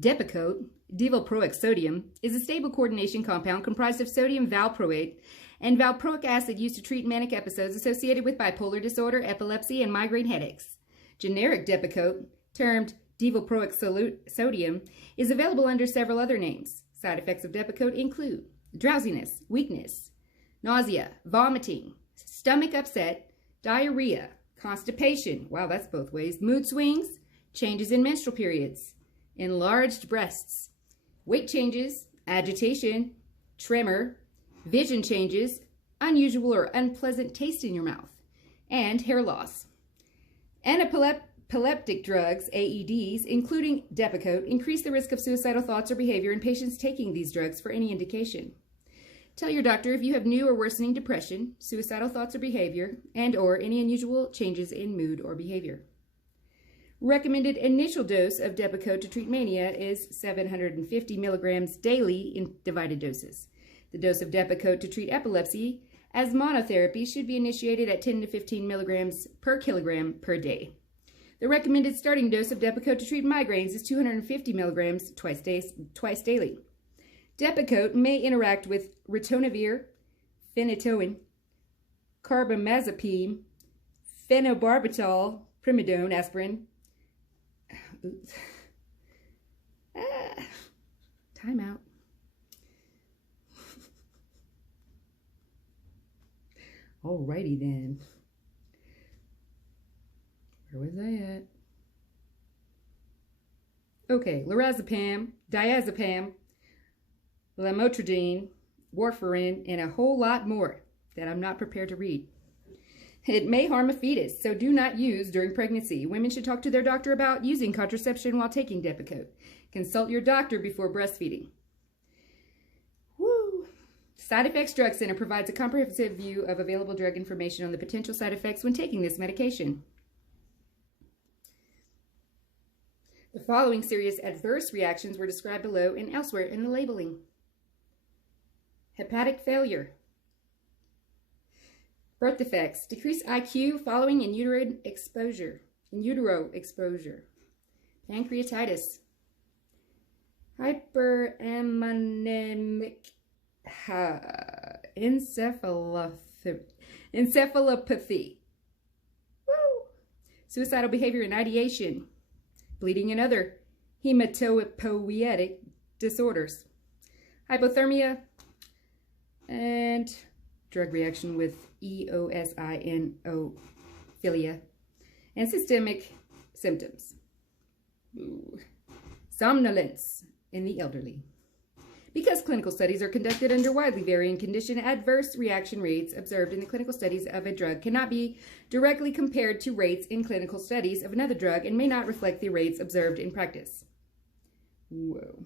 Depakote, divalproic sodium, is a stable coordination compound comprised of sodium valproate and valproic acid used to treat manic episodes associated with bipolar disorder, epilepsy, and migraine headaches. Generic Depakote, termed divalproic sodium, is available under several other names. Side effects of Depakote include drowsiness, weakness, nausea, vomiting, stomach upset, diarrhea, constipation, wow, that's both ways, mood swings, changes in menstrual periods, enlarged breasts, weight changes, agitation, tremor, vision changes, unusual or unpleasant taste in your mouth, and hair loss. Anapleptic drugs, AEDs, including Depakote, increase the risk of suicidal thoughts or behavior in patients taking these drugs for any indication. Tell your doctor if you have new or worsening depression, suicidal thoughts or behavior, and or any unusual changes in mood or behavior. Recommended initial dose of Depakote to treat mania is 750 milligrams daily in divided doses. The dose of Depakote to treat epilepsy as monotherapy should be initiated at 10 to 15 milligrams per kilogram per day. The recommended starting dose of Depakote to treat migraines is 250 milligrams twice daily. Depakote may interact with ritonavir, phenytoin, carbamazepine, phenobarbital, primidone, aspirin. Time out. Alrighty then. Where was I at? Okay, lorazepam, diazepam, lamotrigine, warfarin, and a whole lot more that I'm not prepared to read. It may harm a fetus, so do not use during pregnancy. Women should talk to their doctor about using contraception while taking Depakote. Consult your doctor before breastfeeding. Woo! Side Effects Drug Center provides a comprehensive view of available drug information on the potential side effects when taking this medication. The following serious adverse reactions were described below and elsewhere in the labeling. Hepatic failure. Birth defects. Decreased IQ following in utero exposure. Pancreatitis. Hyperammonemic encephalopathy. Woo! Suicidal behavior and ideation. Bleeding and other hematopoietic disorders. Hypothermia and drug reaction with eosinophilia, and systemic symptoms. Ooh. Somnolence in the elderly. Because clinical studies are conducted under widely varying condition, adverse reaction rates observed in the clinical studies of a drug cannot be directly compared to rates in clinical studies of another drug and may not reflect the rates observed in practice. Whoa.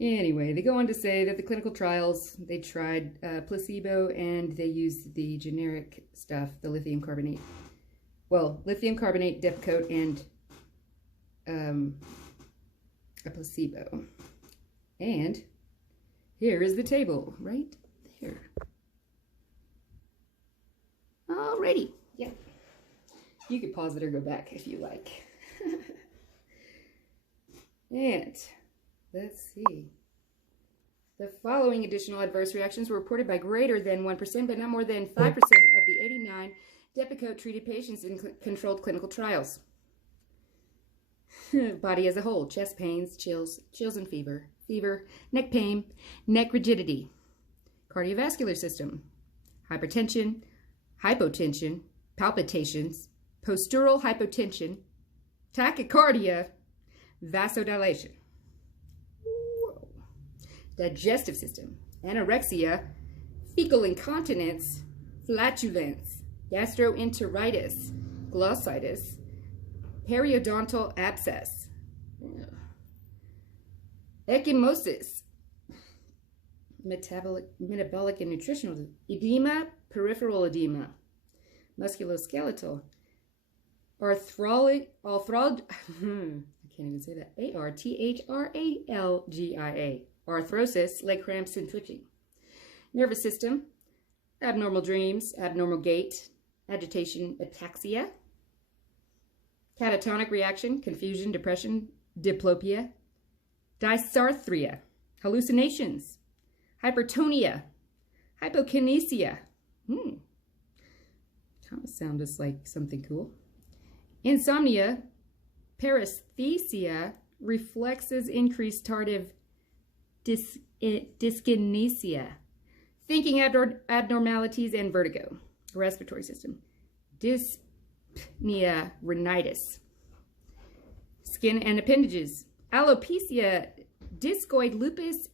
Anyway, they go on to say that the clinical trials, they tried placebo and they used the generic stuff, the lithium carbonate. Well, lithium carbonate, Depakote, and a placebo. And here is the table, right there. Alrighty, yeah. You could pause it or go back if you like. And let's see. The following additional adverse reactions were reported by greater than 1%, but not more than 5% of the 89 Depakote-treated patients in controlled clinical trials. Body as a whole: chest pains, chills and fever, neck pain, neck rigidity. Cardiovascular system: hypertension, hypotension, palpitations, postural hypotension, tachycardia, vasodilation. Whoa. Digestive system: anorexia, fecal incontinence, flatulence, gastroenteritis, glossitis, periodontal abscess, ecchymosis, metabolic and nutritional edema, peripheral edema, musculoskeletal, I can't even say that, arthralgia, arthrosis, leg cramps and twitching. Nervous system: abnormal dreams, abnormal gait, agitation, ataxia. Catatonic reaction: confusion, depression, diplopia, dysarthria, hallucinations, hypertonia, hypokinesia. Kind of sound just like something cool. Insomnia, paresthesia, reflexes, increased tardive dyskinesia, thinking abnormalities, and vertigo. Respiratory system. Dyspnea rhinitis. Skin and appendages. Alopecia, discoid lupus